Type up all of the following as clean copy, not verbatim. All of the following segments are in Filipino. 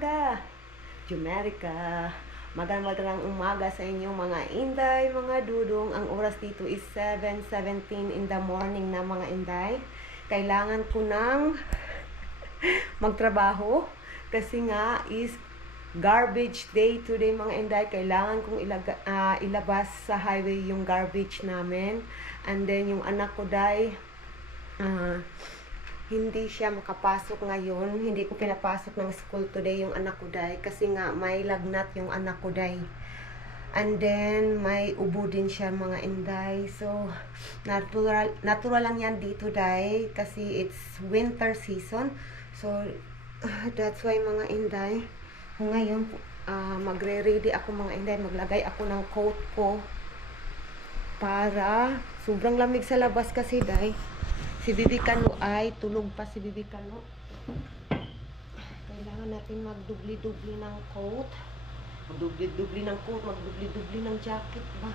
umaga, Jumerica. Magandang umaga sa inyong mga inday, mga dudong. Ang oras dito is 7:17 in the morning na mga inday. Kailangan ko nang magtrabaho kasi nga is garbage day today mga inday. Kailangan kong ilabas sa highway yung garbage namin. And then yung anak ko day, hindi siya makapasok ngayon. Hindi ko pinapasok ng school today yung anak ko day kasi nga may lagnat yung anak ko day. And then may ubo din siya mga inday. So natural lang yan dito day kasi it's winter season. So that's why mga inday, ngayon magre-ready ako mga inday. Maglagay ako ng coat ko para sobrang lamig sa labas kasi day. Si Bibi Kano ay tulog pa si Bibi Kano. Kailangan natin magdubli-dubli ng coat. Magdubli-dubli ng coat, magdubli-dubli ng jacket ba.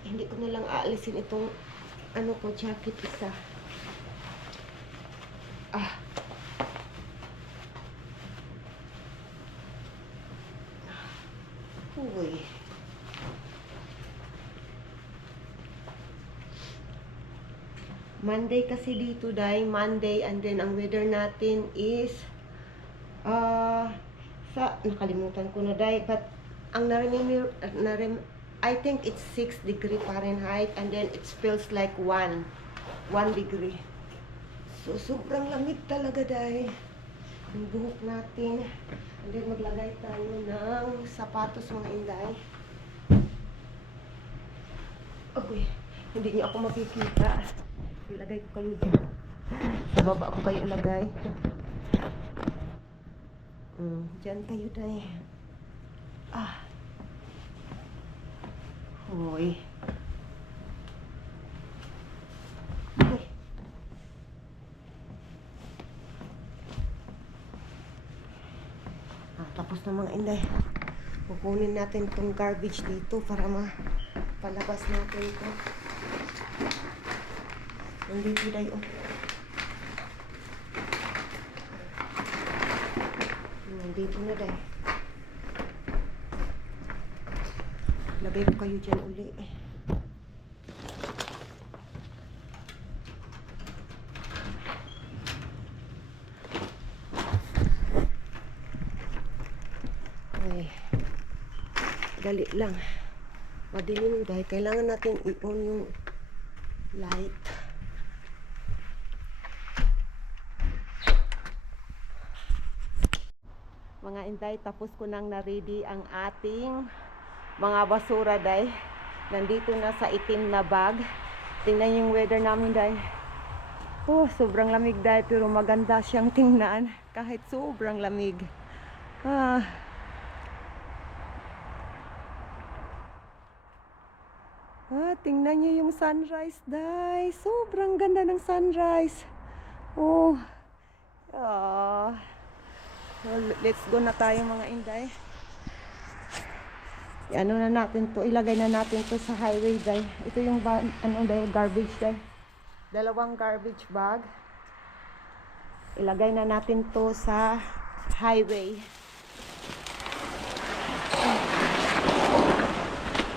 Hindi ko na lang aalisin itong jacket isa. Uy. Monday kasi dito day, Monday, and then ang weather natin is nakalimutan ko na day, but ang I think it's 6 degree Fahrenheit, and then it feels like 1 degree. So sobrang lamig talaga day. Yung buhok natin, and then maglagay tayo ng sapatos mga inday. Okay, hindi niyo ako makikita. Ilagay ko kayo dyan. Sa baba ko kayo ilagay. Dyan kayo tayo. Hoy. Okay. Tapos na mga inday. Kukunin natin itong garbage dito para palabas natin ito. Nandito tayo. Nandito na tayo. Lagay ko kayo dyan uli. Ay, dali lang. Madilim dahil kailangan natin i-on yung light. Mga inday, tapos ko nang na-ready ang ating mga basura day. Nandito na sa itim na bag. Tingnan yung weather namin day. Sobrang lamig day, pero maganda siyang tingnan kahit sobrang lamig. Tingnan niyo yung sunrise day. Sobrang ganda ng sunrise. Let's go na tayo mga inday. Ano na natin to, ilagay na natin to sa highway day. Ito yung garbage day. 2 garbage bag. Ilagay na natin to sa highway.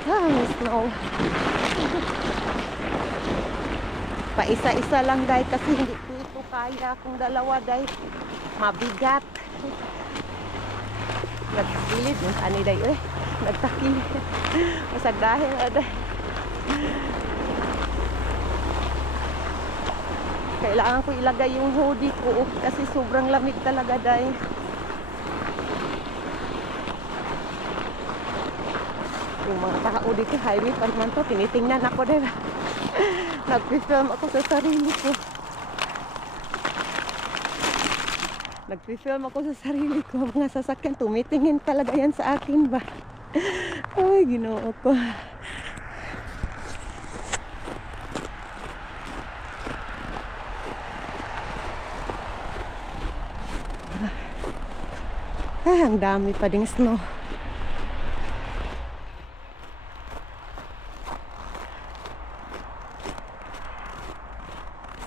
May snow. Paisa-isa lang day kasi hindi ko ito kaya kung 2 day. Mabigat. Nagsilid yung aniday nagtakilid. Masagdahin aday. Kailangan ko ilagay yung hoodie ko kasi sobrang lamig talaga day. Yung mga tao dito highway pa naman to, tinitingnan ako din. Nag-film ako sa sarili ko. Nag-film ako sa sarili ko. Mga sasakyan, tumitingin talaga yan sa akin ba? Ay, Ginoo ko. Ang dami pa ding snow.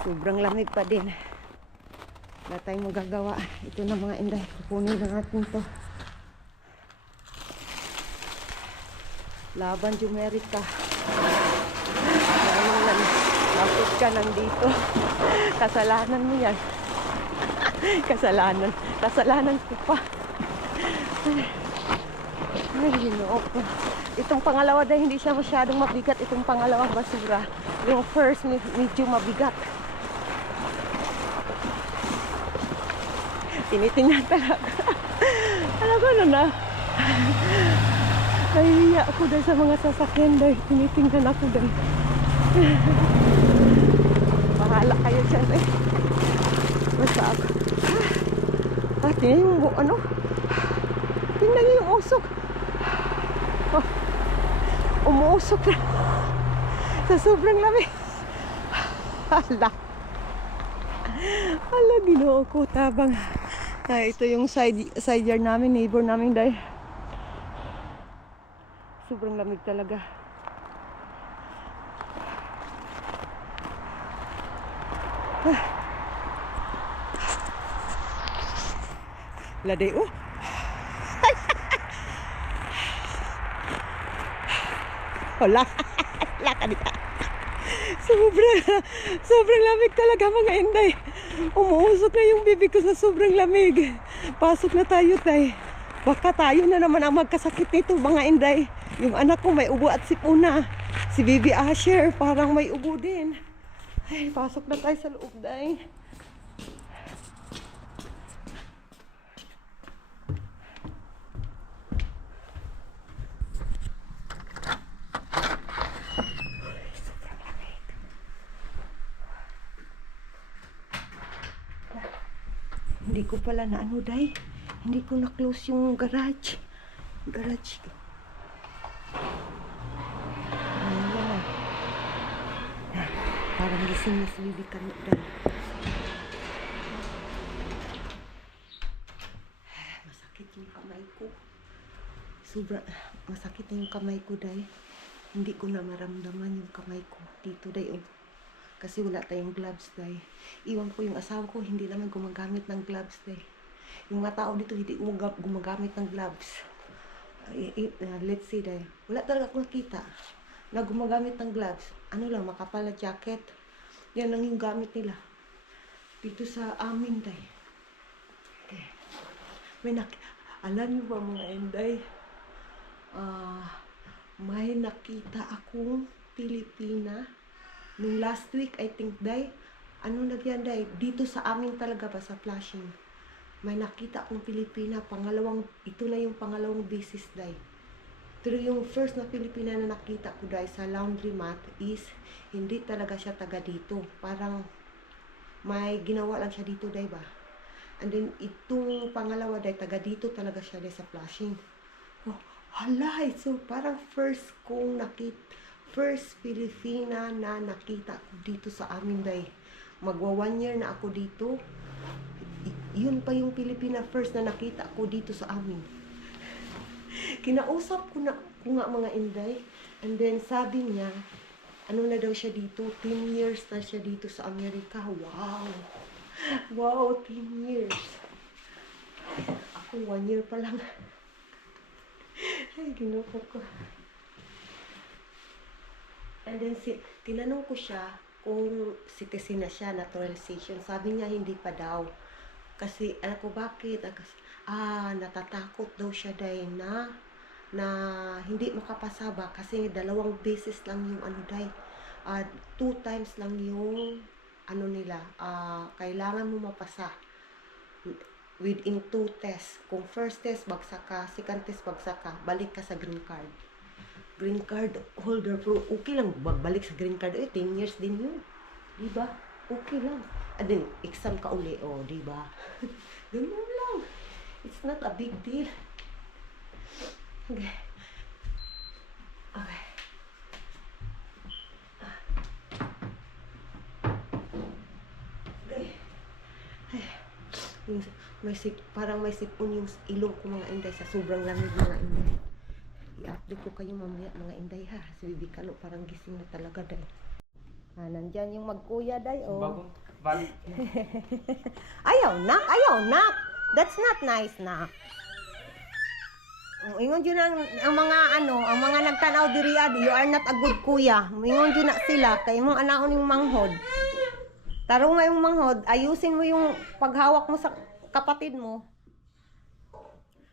Sobrang lamig pa din. Wala tayong magagawa. Ito na mga inday. Kukunin na natin to. Laban Jumerica. Bakit ka nandito? Kasalanan mo yan. Kasalanan ko pa. Ay, ginoo ko. Itong pangalawa dahil hindi siya masyadong mabigat. Itong pangalawang basura. Yung first medyo mabigat. Tinitingnan talaga. Talaga na. Nahihiya ako dahil sa mga sasakyan dahil tinitingnan ako dahil. Bahala kayo dyan eh. Basta ako. Tingnan yung ano. Tingnan yung usok. Oh, umuusok na. Sa sobrang lamig. Hala, ginoo ko. Tabang. Ito yung side yard namin, neighbor namin dahil. Sobrang lamig talaga. Lade, oh. Wala. Wala ka dito. Sobrang lamig talaga mga inday. Umuusok na yung bibig ko sa sobrang lamig. Pasok na tayo tay. Baka tayo na naman ang magkasakit nito mga inday. Yung anak ko may ubo at sipuna. Si Baby Asher parang may ubo din. Ay, pasok na tayo sa loob day. Hindi ko pala na ano day. Hindi ko na-close yung garage. Garage ko. Ayan. Parang gising na si Bibi ka day. Masakit yung kamay ko. Masakit na yung kamay ko day. Hindi ko na maramdaman yung kamay ko. Dito day oh. Kasi wala tayong gloves day. Iwan ko yung asawa ko, hindi naman gumagamit ng gloves day. Yung mga tao dito hindi gumagamit ng gloves. Let's see day. Wala talaga akong nakita na gumagamit ng gloves. Ano lang, makapal na jacket. Yan lang yung gamit nila. Dito sa amin day. Okay. Alam niyo ba mga inday? May nakita akong Pilipina. Nung last week, I think, day, ano nagyan, day, dito sa amin talaga ba, sa Flushing, may nakita akong Pilipina, ito na yung pangalawang beses, day. Pero yung first na Pilipina na nakita ko, day, sa laundromat is, hindi talaga siya taga dito. Parang, may ginawa lang siya dito, day ba? And then, itong pangalawa, day, taga dito talaga siya, day, sa Flushing. Oh, halay! So, parang first Pilipina na nakita ko dito sa amin day. Magwa 1 year na ako dito. Yun pa yung Pilipina first na nakita ko dito sa amin. Kinausap ko nga mga inday. And then sabi niya, ano na daw siya dito? 10 years na siya dito sa Amerika. Wow! Wow, 10 years. Ako 1 year pa lang. Ay, ginuko ko. And then, tinanong ko siya kung citizen na siya, naturalization. Sabi niya, hindi pa daw. Kasi, ko bakit? Natatakot daw siya dahil na hindi makapasa ba? Kasi 2 beses lang yung day. 2 times lang yung nila. Kailangan mo mapasa. Within 2 tests. Kung first test, bagsak ka. Second test, bagsak ka. Balik ka sa green card. Green card holder, pero okay lang balik sa green card. 10 years din yun. Diba? Okay lang. And then, exam ka uli. Diba? Ganun lang. It's not a big deal. Okay. Okay. Okay. Parang may sipon yung ilong ko mga inday sa sobrang lamig mga inday. I-update ko kayo mamaya mga inday ha. Si Bibi Kalo parang gising na talaga day. Nandyan yung magkuya day oh. Balik. Ay, Ayaw, nak. That's not nice, nak. Ingon yun ang mga ang mga nagtanaw diri adi, you are not a good kuya. Ingon yun na sila, kay mong anaon yung manghod. Taro nga yung manghod, ayusin mo yung paghawak mo sa kapatid mo.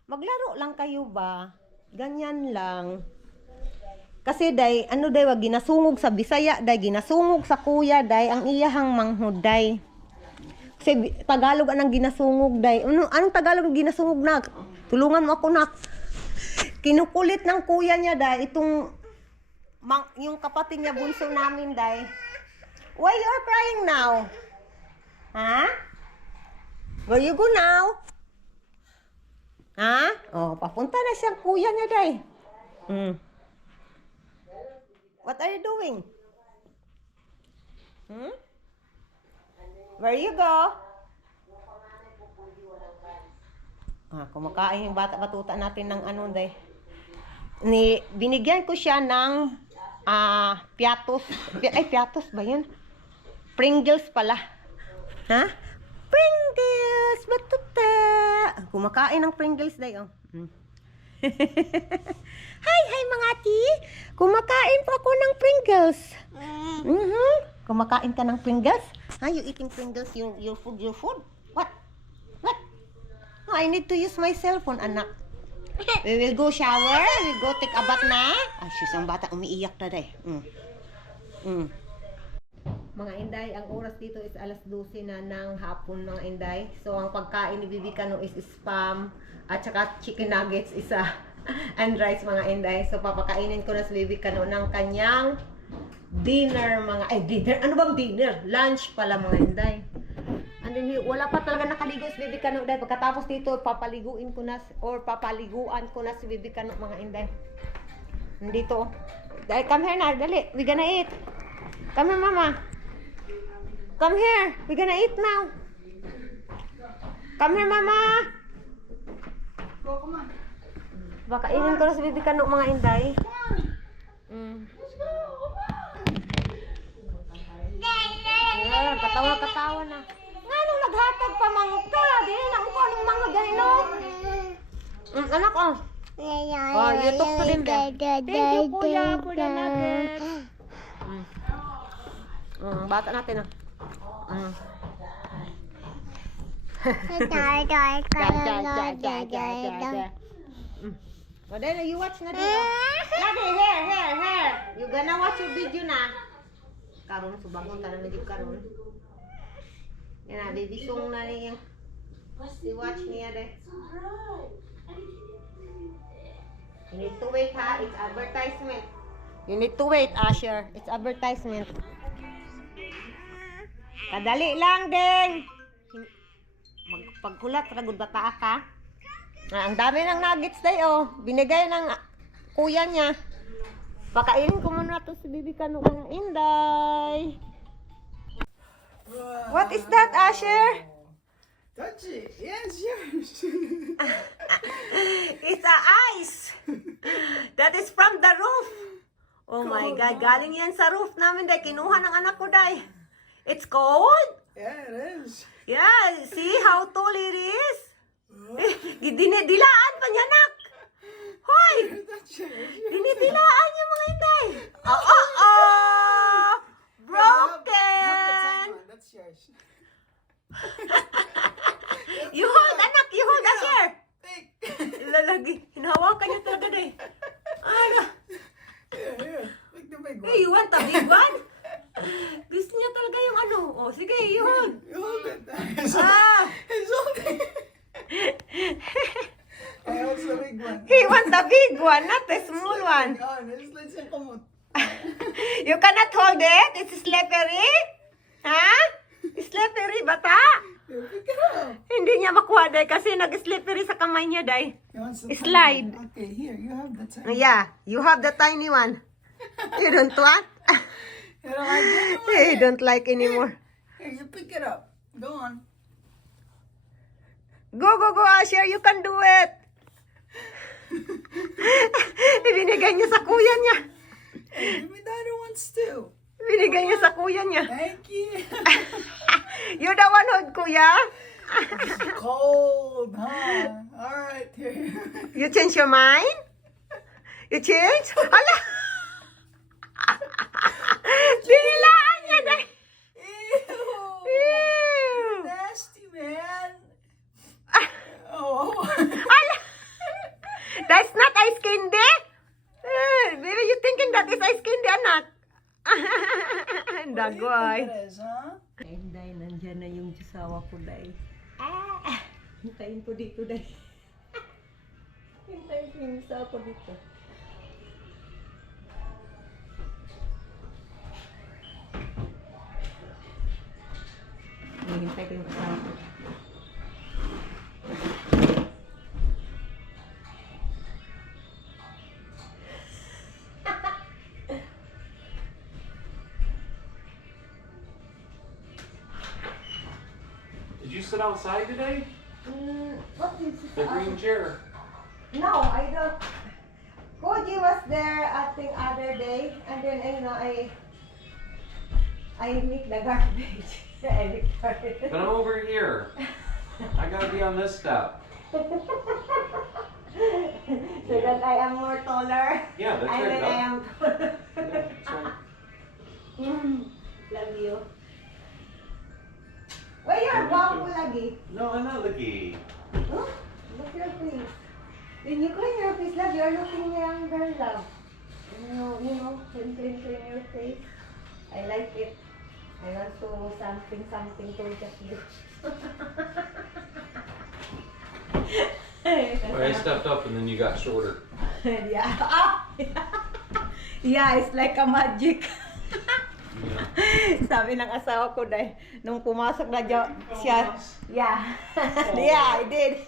Maglaro lang kayo ba? Ganyan lang. Kasi day, wag ginasungog sa Bisaya, day, ginasungog sa kuya, day, ang iyahang manghod, day. Kasi Tagalog anang ginasungog, day. Anong Tagalog ang ginasungog, nak? Tulungan mo ako, nak. Kinukulit ng kuya niya, day, yung kapatid niya, bunso namin, day. Why you are crying now? Ha? Where you go now? Ha? Oh, papunta na siyang kuya niya, day. What are you doing? Where you go? Kumakain yung bata-batuta natin ng day. Binigyan ko siya ng piatos. Piatos ba yun? Pringles pala. Ha? Pringles! Batuta! Kumakain ng Pringles, day, oh. Hi, mga ati! Kumakain po ako ng Pringles. Kumakain ka ng Pringles? You eating Pringles? Your food? What? Oh, I need to use my cellphone, anak. We will go shower. We go take a bath na. Sus, ang bata umiiyak na, day. Mga inday, ang oras dito is alas 12 na ng hapon, mga inday. So, ang pagkain ni Bibi Kano is spam at saka chicken nuggets isa and rice, mga inday. So, papakainin ko na si Bibi Kano ng kanyang dinner, dinner? Ano bang dinner? Lunch pala, mga inday. And then, wala pa talaga nakaligo si Bibi Kano, day. Pagkatapos dito, papaliguan ko na si Bibi Kano, mga inday. Nandito. Dahil, come here na, dali. We gonna eat. Come here, mama. Come here. We're gonna eat now. Come here, mama. Go, come on. Bakainin ko na sa Bibi Kano, mga inday. Let's go. Yeah, katawa na. Nga nung naghatag pa manghod ka. Di na mo ko anong manghod gani, no? Anak, oh. You talk to them there. Thank you, kuya, for the nuggets. Bata natin, ah. O, then, you watch na din. Lagi, here. You gonna watch your video na. Karon, subangon ka na medyo karon. Yan na, baby song na niya. I-watch niya de. You need to wait, ha? It's advertisement. You need to wait, Asher. It's advertisement. Kadali lang, ding. Magpagkulat, ragod bata ka. Ang dami ng nuggets day, oh. Binigay ng kuya niya. Pakainin ko muna ito si Bibi Kano, mga inday. What is that, Asher? Touch it. Yes, yours. It's a ice. That is from the roof. Oh my God, galing yan sa roof namin, day. Kinuha ng anak ko, day. It's cold? Yeah, it is. Yeah, see how tall it is? Dinidilaan pa niya, nak. Hoy! Dinidilaan niya, mga inday. Broken! That's yours. You hold, anak. You hold, Asher. Take. Lalagi. Hinahawakan niya talaga, day. Ano? Here. Take the big one. Hey, you want a big one? Gusto niya talaga yung ano. Oh, sige, you hold. You hold it. He's holding. I hold the big one. He want the big one, not the small one. Let's come on. You cannot hold it? It's slippery? Ha? Slippery, bata? Pick it up. Hindi niya makuha, day, kasi nag-slippery sa kamay niya, day. You want some Slide. fun? Okay, here, you have the tiny. Yeah, you have the tiny one. You don't want? You don't like that one? You don't like anymore. Here, you pick it up. Go on. Go, Asher, you can do it. Ibinigay niya sa kuya niya. Hey, give me the other ones too. Binigay niya sa kuya niya. Thank you. You're the one, kuya? It's cold, huh? All right, here. You change your mind? You change? Ala! Dilaan niya dahil. Ew. Ew! Nasty, man. Oh. Ala! That's not ice candy? Baby, you thinking that is ice candy, anak? What do you Dagoy. think it is, huh? Day, nandyan na yung sawa ko, Day. Hintayin ko dito, Day. Hintayin ko yung sawa ko dito. Hintay ko yung sawa ko. Did you sit outside today? What is The green chair. No, I don't. Koji was there, I think, other day, and then, you know, I meet the garbage. I recorded. But I'm over here. I gotta be on this step. So that I am more taller. Yeah, that's And right. then I Doc. am taller. Yeah, that's right. Love you. Why you're guapo lagi? No, I'm not lucky. Huh? Look your face. When you clean your face, love, you're looking younger, love. You know, clean your face. I like it. I want to something to just you. Well, I stepped up and then you got shorter. Yeah. Ah! Yeah, it's like a magic. Yeah. Sabi ng asawa ko dahil nung pumasok na siya, yeah. Yeah, I did.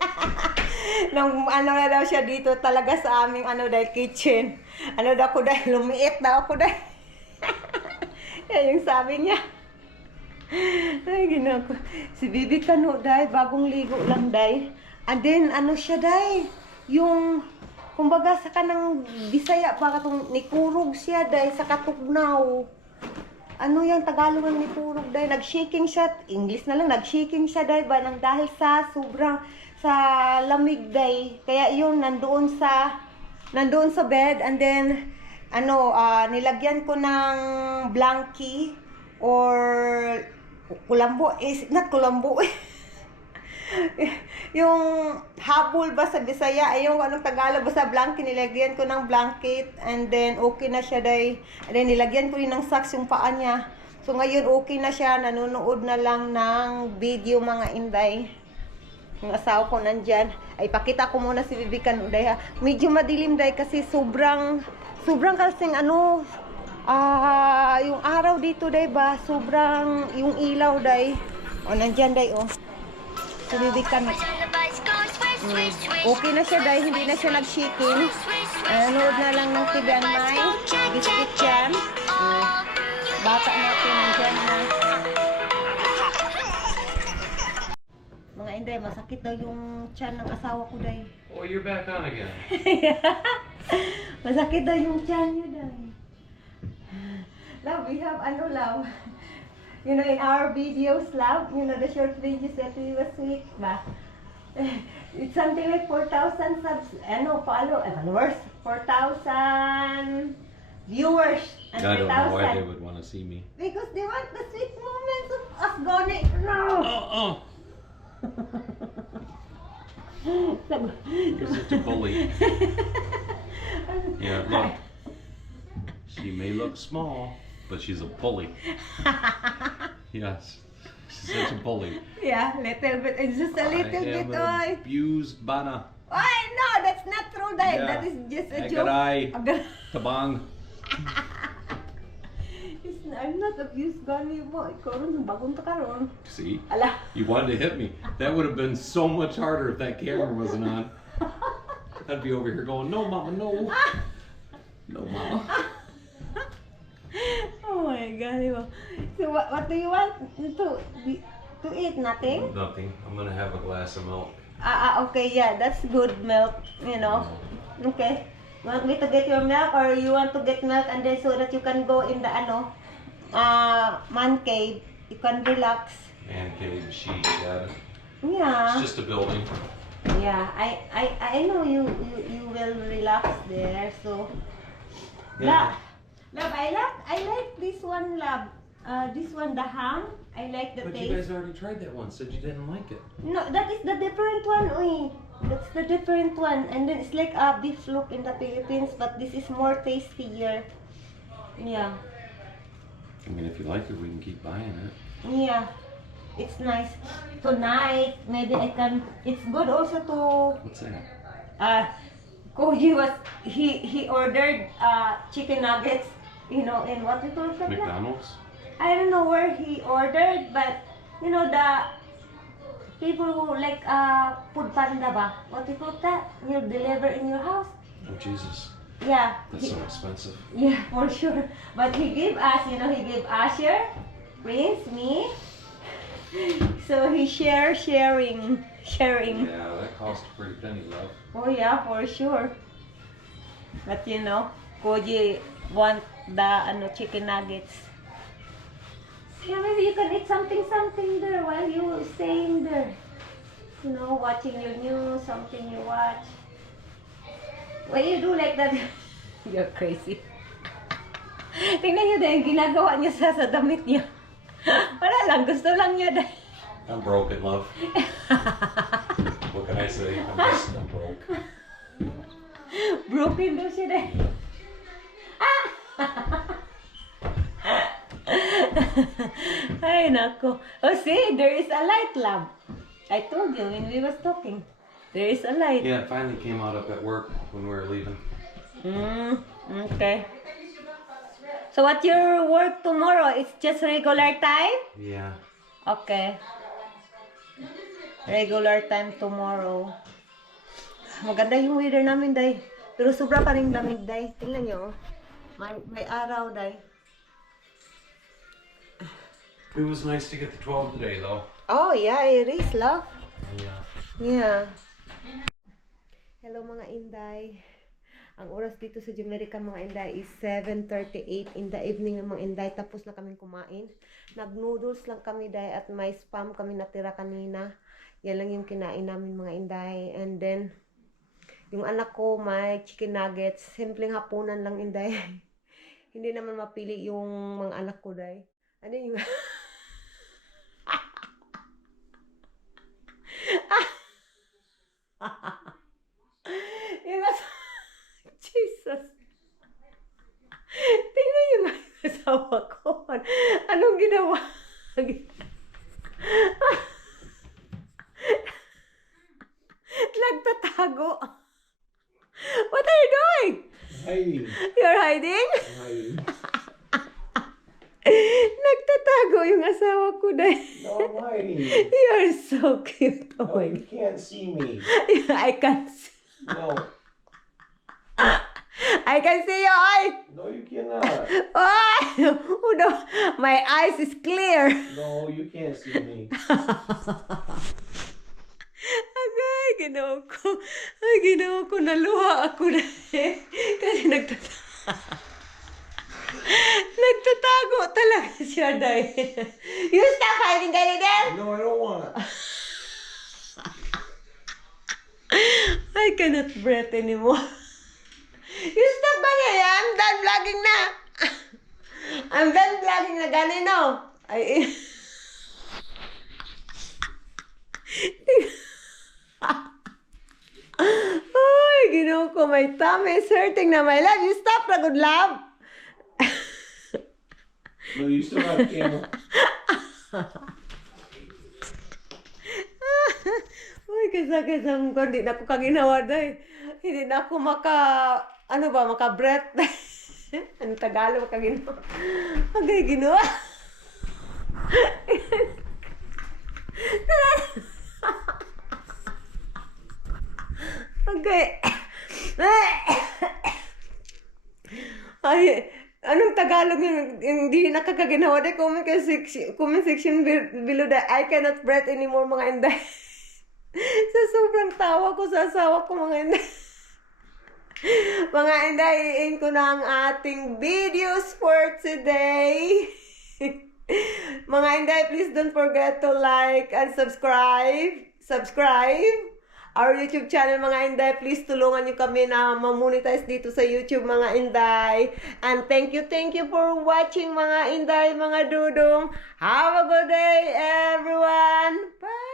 Nung ano na daw siya dito talaga sa aming ano dahil kitchen. Ano daw ko dahil lumiit daw ako dahil. Yan yung sabi niya. Ay, ginako. Si Bibi Kano dahil bagong ligo lang dahil. And then ano siya dahil yung kumbaga sa kanang Bisaya para tong nikurog siya dahil sa katugnaw. Ano yung Tagalog ng nipurog dahil nag-shaking siya, English na lang, nag-shaking siya dahil ba nang dahil sa sobrang sa lamig dahil. Kaya yun nandoon sa bed and then ano nilagyan ko ng blankie or kulambo, is not kulambo. Yung habol ba sa Bisaya, ay yung anong Tagalog ba sa blanket, nilagyan ko ng blanket and then okay na siya day. And then nilagyan ko rin ng socks yung paa niya. So ngayon okay na siya, nanonood na lang ng video mga inday. Yung asawa ko nandyan. Ay pakita ko muna si Bibikan Uday ha. Medyo madilim day kasi sobrang kasing ano, yung araw dito day ba, sobrang yung ilaw day. O nandyan day o. Bibikan. Okay na siya dahil hindi na siya nag-shaking. Nanood na lang ng TV and may biscuit yan. Bata natin nandiyan na. Mga inday, masakit daw yung tiyan ng asawa ko dahil. Oh, you're back on again. Masakit daw yung tiyan niya dahil. Love, we have ano love. You know, in our videos, love, you know, the short videos that we was with, ba? It's something like 4,000 subs, followers, 4,000 viewers, and I don't know why they 3,000. would want to see me. Because they want the sweet moments of us going, no! You're such a bully. Yeah, look. She may look small, but she's a bully. Yes, she's such a bully. Yeah, little bit, it's just a little bit, I oy. am an abused bana. Ay, no, that's not true, Dad. Yeah. That is just a joke. Agaray. Agaray. Tabang. I'm not abused, gani mo. Ikaw rin, bagong takaroon. See? Ala. You wanted to hit me. That would have been so much harder if that camera wasn't on. I'd be over here going, no, mama, no. No, mama. Oh my God. So what do you want to eat? Nothing? Nothing. I'm going to have a glass of milk. Okay, yeah, that's good milk, you know. Okay. Want me to get your milk or you want to get milk and then so that you can go in the man cave, you can relax. Man cave, she shed. Yeah. It's just a building. Yeah, I know you will relax there. So, Yeah. love, I like this one, love. This one, the ham. I like the But taste. you guys already tried that one. Said you didn't like it. No, that is the different one. Uy. That's the different one. And then it's like a beef look in the Philippines, but this is more tastier. Yeah, I mean, if you like it, we can keep buying it. yeah. It's nice. Tonight, maybe I can. It's good also to. What's that? Koji was he ordered chicken nuggets, you know, in what we call it? McDonald's? I don't know where he ordered, but you know the people who like food panda ba? What we call that? You deliver in your house? Oh, Jesus. Yeah. That's so expensive. Yeah, for sure. But he gave us, you know, he gave Asher, Prince, me. So he sharing. Yeah, that cost a pretty penny, love. Oh yeah, for sure. But you know, Koji want the chicken nuggets. So maybe you can eat something there while you staying there. You know, watching your news, something you watch. Why you do like that? You're crazy. Tingnan niyo dahil ginagawa niya sa damit niya. Wala lang, gusto lang niya dahil. I'm broken, love. What can I say? I'm broke. Broken daw siya dahil. Ay, nako. Oh, see, there is a light, love. I told you when we was talking. There is a light. Yeah, it finally came out up at work when we were leaving. Okay. So what your work tomorrow? It's just regular time? Yeah. Okay. Regular time tomorrow. Maganda yung weather namin, day. Pero sobra pa rin lamig, day. Tingnan nyo. Oh. May araw, day. It was nice to get the 12 today, though. Oh, yeah, it is, love. Yeah. Yeah. Hello, mga Inday. Ang oras dito sa Jamaica, mga Inday, is 7:38 in the evening, mga Inday. Tapos na kaming kumain. Nag-noodles lang kami, day, at may spam kami natira kanina. Yan lang yung kinain namin, mga Inday. And then, yung anak ko, may chicken nuggets. Simpleng hapunan lang, Inday. Hindi naman mapili yung mga anak ko, day. Ano yung... yung Jesus. Tingnan yung asawa ko. Anong ginawa? Nagtatago. What are you doing? Hiding. You're hiding? Hiding. Nagtatago yung asawa ko dahil. No, I'm hiding. You're so cute. Oh No, my you can't see me. God. I can see. No. I can see your eye. No, you cannot. Oh no, my eyes is clear. No, you can't see me. Agay, ginawa ko, naluha ako na eh. Kasi nagtatago talaga siya dahil. You stop hiding, ganyan. No, I don't want. I cannot breathe anymore. You stop ba niya? I'm done vlogging na. I'm done vlogging na ganino. Ay, ay, ginawa ko, my tummy is hurting na, my love. You stop na, good love. No, you still have camera. Uy, kasakit sa mukha. Hindi na ako kaginawa dahil. Hindi na ako maka-breath. Ano Tagalog kaginawa? Agay, ginawa. Agay. Ay, anong Tagalog yung hindi nakakaginawa dahil comment section below that I cannot breathe anymore, mga Inday. Sa sobrang tawa ko sa asawa ko, mga Inday. Mga Inday, i-end ko na ang ating videos for today. Mga Inday, please don't forget to like and subscribe. subscribe our YouTube channel mga Inday. Please tulungan nyo kami na ma-monetize dito sa YouTube mga Inday. And thank you for watching mga Inday, mga Dudong. Have a good day everyone. Bye!